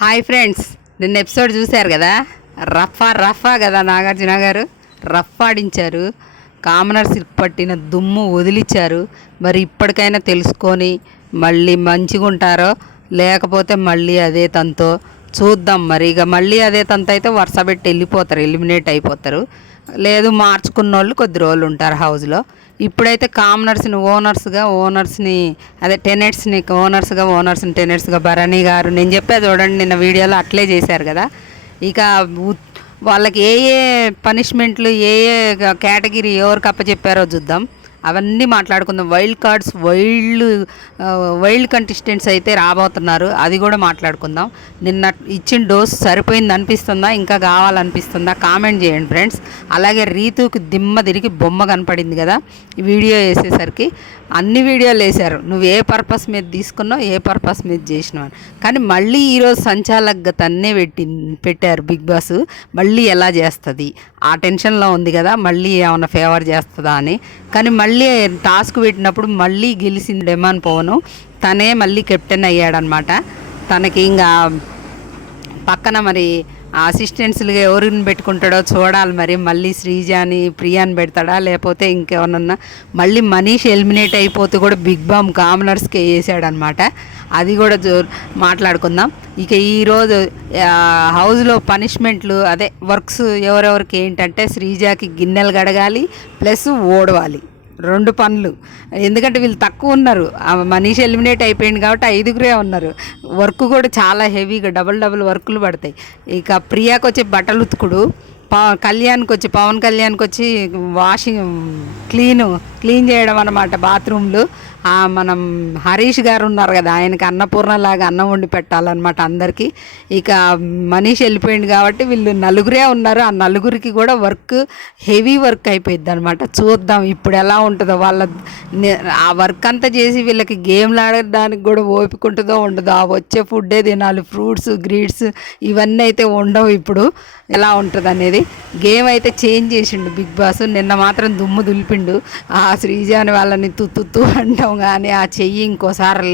Hi friends, నిన్న episode చూశారు కదా. రఫా కదా నాగార్జున గారు రఫ్ ఆడించారు. కామనర్స్ పట్టిన దుమ్ము వదిలిచ్చారు. మరి ఇప్పటికైనా తెలుసుకొని మళ్ళీ మంచిగా ఉంటారో లేకపోతే మళ్ళీ అదే తంతో చూద్దాం. మరి ఇక మళ్ళీ అదే తంత అయితే వరుస పెట్టి వెళ్ళిపోతారు, ఎలిమినేట్ అయిపోతారు. లేదు మార్చుకున్న వాళ్ళు కొద్ది రోజులు ఉంటారు హౌస్లో. ఇప్పుడైతే కామనర్స్ని ఓనర్స్ని అదే టెనెట్స్ని ఓనర్స్ని టెనెట్స్గా భరణి గారు నేను చెప్పా చూడండి, నిన్న వీడియోలో అట్లే చేశారు కదా. ఇక వాళ్ళకి ఏ ఏ పనిష్మెంట్లు ఏ ఏ కేటగిరీ ఎవరికి అప్పచెప్పారో చూద్దాం. అవన్నీ మాట్లాడుకుందాం. వైల్డ్ కంటెస్టెంట్స్ అయితే రాబోతున్నారు, అది కూడా మాట్లాడుకుందాం. నిన్న ఇచ్చిన డోస్ సరిపోయింది అనిపిస్తుందా, ఇంకా కావాలనిపిస్తుందా కామెంట్ చేయండి ఫ్రెండ్స్. అలాగే రీతుకి దిమ్మ తిరిగి బొమ్మ కనపడింది కదా ఈ వీడియో వేసేసరికి. అన్ని వీడియోలు వేశారు, నువ్వు ఏ పర్పస్ మీద తీసుకున్నావు, ఏ పర్పస్ మీద చేసినావు. కానీ మళ్ళీ ఈరోజు సంచాలకత అన్నే పెట్టారు బిగ్ బాస్. మళ్ళీ ఎలా చేస్తుంది ఆ టెన్షన్లో ఉంది కదా, మళ్ళీ ఏమైనా ఫేవర్ చేస్తుందా అని. కానీ మళ్ళీ టాస్క్ పెట్టినప్పుడు మళ్ళీ గెలిచింది డెమాన్ పవన్. తనే మళ్ళీ కెప్టెన్ అయ్యాడనమాట. తనకి ఇంకా పక్కన మరి అసిస్టెంట్స్లుగా ఎవరిని పెట్టుకుంటాడో చూడాలి. మరి మళ్ళీ శ్రీజాని ప్రియాని పెడతాడా లేకపోతే ఇంకెవరన్నా. మళ్ళీ మనీష్ ఎలిమినేట్ అయిపోతే కూడా బిగ్ బామ్ కామనర్స్కే వేసాడనమాట. అది కూడా మాట్లాడుకుందాం. ఇక ఈరోజు హౌస్లో పనిష్మెంట్లు అదే వర్క్స్ ఎవరెవరికి ఏంటంటే శ్రీజాకి గిన్నెలు గడగాలి ప్లస్ ఓడవాలి, 2 పనులు. ఎందుకంటే వీళ్ళు తక్కువ ఉన్నారు, మనీష్ ఎలిమినేట్ అయిపోయింది కాబట్టి 5గురే ఉన్నారు. వర్క్ కూడా చాలా హెవీగా డబుల్ వర్కులు పడతాయి. ఇక ప్రియాకి వచ్చే బట్టలు ఉతుకుడు, పవన్ కళ్యాణ్కి వచ్చి క్లీన్ చేయడం అన్నమాట బాత్రూమ్లు. మనం హరీష్ గారు ఉన్నారు కదా, ఆయనకి అన్నపూర్ణలాగా అన్నం వండి పెట్టాలన్నమాట అందరికీ. ఇక మనీష్ వెళ్ళిపోయింది కాబట్టి వీళ్ళు 4గురే ఉన్నారు. ఆ 4గురికి కూడా హెవీ వర్క్ అయిపోయింది అనమాట. చూద్దాం ఇప్పుడు ఎలా ఉంటుందో. ఆ వర్క్ అంతా చేసి వీళ్ళకి గేమ్లు ఆడడానికి కూడా ఓపిక ఉంటుందో ఉండదో. ఆ వచ్చే ఫుడ్డే తినాలి, ఫ్రూట్స్ గ్రీడ్స్ ఇవన్నీ అయితే ఉండవు. ఇప్పుడు ఎలా ఉంటుంది అనేది. గేమ్ అయితే చేంజ్ చేసిండు బిగ్ బాస్. నిన్న మాత్రం దుమ్ము దులిపిండు. ఆ శ్రీజాని వాళ్ళని తుత్తు అంటాం కానీ ఆ చెయ్యి ఇంకోసారి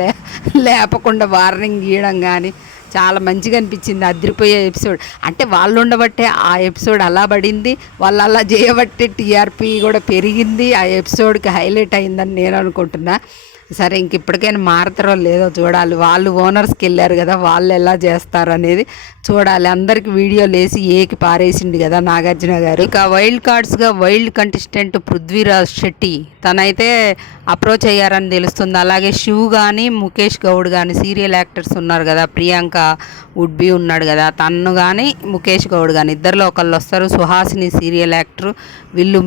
లేపకుండా వార్నింగ్ గీయడం కానీ చాలా మంచిగా అనిపించింది. అదిరిపోయే ఎపిసోడ్. అంటే వాళ్ళు ఉండబట్టే ఆ ఎపిసోడ్ అలా పడింది, వాళ్ళు అలా చేయబట్టే టీఆర్పీ కూడా పెరిగింది, ఆ ఎపిసోడ్కి హైలైట్ అయిందని నేను అనుకుంటున్నా. సరే ఇంక ఇప్పటికైనా మారుతారో లేదో చూడాలి. వాళ్ళు ఓనర్స్కి వెళ్ళారు కదా, వాళ్ళు ఎలా చేస్తారు అనేది చూడాలి. అందరికి వీడియోలు వేసి ఏకి పారేసింది కదా నాగార్జున గారు. ఇక వైల్డ్ కంటెస్టెంట్ పృథ్వీరాజ్ శెట్టి తనైతే అప్రోచ్ అయ్యారని తెలుస్తుంది. అలాగే శివ్ కానీ ముఖేష్ గౌడ్ కానీ సీరియల్ యాక్టర్స్ ఉన్నారు కదా, ప్రియాంక వుడ్బీ ఉన్నాడు కదా, తన్ను కానీ ముఖేష్ గౌడ్ కానీ ఇద్దరిలో ఒకళ్ళు వస్తారు. Suhasini serial actor. వీళ్ళు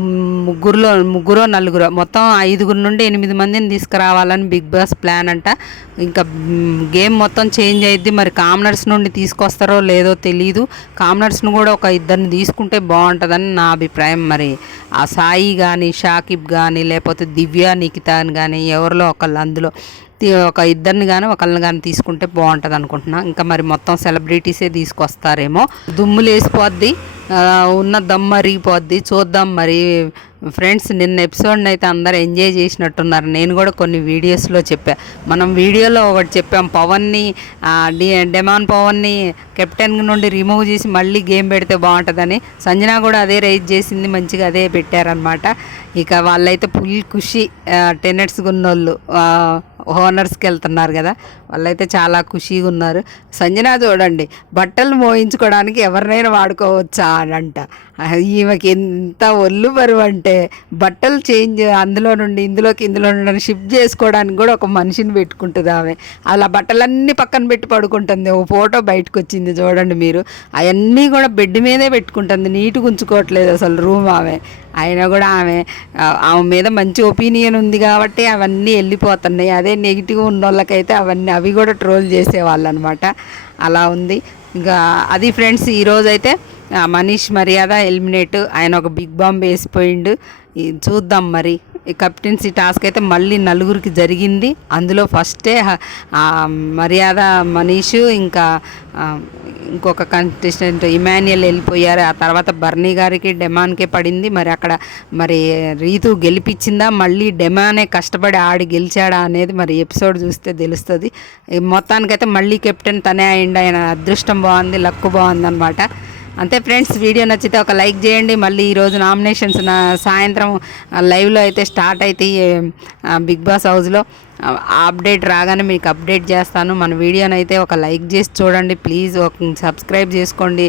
ముగ్గురో నలుగురో మొత్తం 5 నుండి 8 మందిని తీసుకురావాలని బిగ్ బాస్ ప్లాన్ అంట. ఇంకా గేమ్ మొత్తం చేంజ్ అయ్యిద్ది. మరి కామనర్స్ నుండి తీసుకొస్తారో లేదో తెలీదు. కామనర్స్ను కూడా ఒక 2 తీసుకుంటే బాగుంటుందని నా అభిప్రాయం. మరి ఆ సాయి కానీ షాకిబ్ కానీ లేకపోతే దివ్య నిఖిత అని కానీ ఎవరిలో ఒకళ్ళు అందులో ఒక 2 కానీ ఒకళ్ళని కానీ తీసుకుంటే బాగుంటుంది అనుకుంటున్నా. ఇంకా మరి మొత్తం సెలబ్రిటీసే తీసుకొస్తారేమో. దుమ్ములు వేసిపోద్ది, ఉన్న దమ్ మరిగిపోద్ది. చూద్దాం మరి ఫ్రెండ్స్. నిన్న ఎపిసోడ్ని అయితే అందరూ ఎంజాయ్ చేసినట్టున్నారు. నేను కూడా కొన్ని వీడియోస్లో మనం వీడియోలో ఒకటి చెప్పాం, డెమాన్ పవన్ని కెప్టెన్ నుండి రిమూవ్ చేసి మళ్ళీ గేమ్ పెడితే బాగుంటుందని. సంజన కూడా అదే రైజ్ చేసింది, మంచిగా అదే పెట్టారనమాట. ఇక వాళ్ళైతే ఫుల్ ఖుషి. టెనెట్స్ ఉన్నోళ్ళు ఓనర్స్కి వెళ్తున్నారు కదా, వాళ్ళైతే చాలా ఖుషీగా ఉన్నారు. సంజన చూడండి, బట్టలు మోయించుకోవడానికి ఎవరినైనా వాడుకోవచ్చా అని అంట. ఈమెకి ఎంత ఒళ్ళు బరువు అంటే బట్టలు చేంజ్ అందులో నుండి ఇందులో నుండి షిఫ్ట్ చేసుకోవడానికి కూడా ఒక మనిషిని పెట్టుకుంటుంది ఆమె. అలా బట్టలన్నీ పక్కన పెట్టి పడుకుంటుంది. ఓ ఫోటో బయటకు వచ్చింది చూడండి మీరు. అవన్నీ కూడా బెడ్ మీదే పెట్టుకుంటుంది, నీట్గా ఉంచుకోవట్లేదు అసలు రూమ్ ఆమె. అయినా కూడా ఆమె మీద మంచి ఒపీనియన్ ఉంది కాబట్టి అవన్నీ వెళ్ళిపోతున్నాయి. అదే నెగిటివ్ ఉన్న వాళ్ళకైతే అవి కూడా ట్రోల్ చేసేవాళ్ళు అనమాట. అలా ఉంది. ఇంకా అది ఫ్రెండ్స్. ఈరోజైతే మనీష్ మర్యాద ఎలిమినేట్. ఆయన ఒక బిగ్ బాంబ్ వేసిపోయిండు. చూద్దాం మరి ఈ కెప్టెన్సీ టాస్క్ అయితే మళ్ళీ నలుగురికి జరిగింది. అందులో ఫస్టే మర్యాద, మనీష్, ఇంకా ఇంకొక కంటెస్టెంట్ ఇమాన్యుయల్ వెళ్ళిపోయారు. ఆ తర్వాత బర్నీ గారికి డెమాన్కే పడింది. మరి అక్కడ మరి రీతు గెలిపించిందా, మళ్ళీ డెమానే కష్టపడి ఆడి గెలిచాడా అనేది మరి ఎపిసోడ్ చూస్తే తెలుస్తుంది. మొత్తానికైతే మళ్ళీ కెప్టెన్ తనే అయింది. ఆయన అదృష్టం బాగుంది, లక్ బాగుంది అనమాట. అంతే ఫ్రెండ్స్, వీడియో నచ్చితే ఒక లైక్ చేయండి. మళ్ళీ ఈరోజు నామినేషన్స్ సాయంత్రం లైవ్లో అయితే స్టార్ట్ అవుతాయి బిగ్ బాస్ హౌస్లో. అప్డేట్ రాగానే మీకు అప్డేట్ చేస్తాను. మన వీడియోని అయితే ఒక లైక్ చేసి చూడండి ప్లీజ్, ఒక సబ్స్క్రైబ్ చేసుకోండి.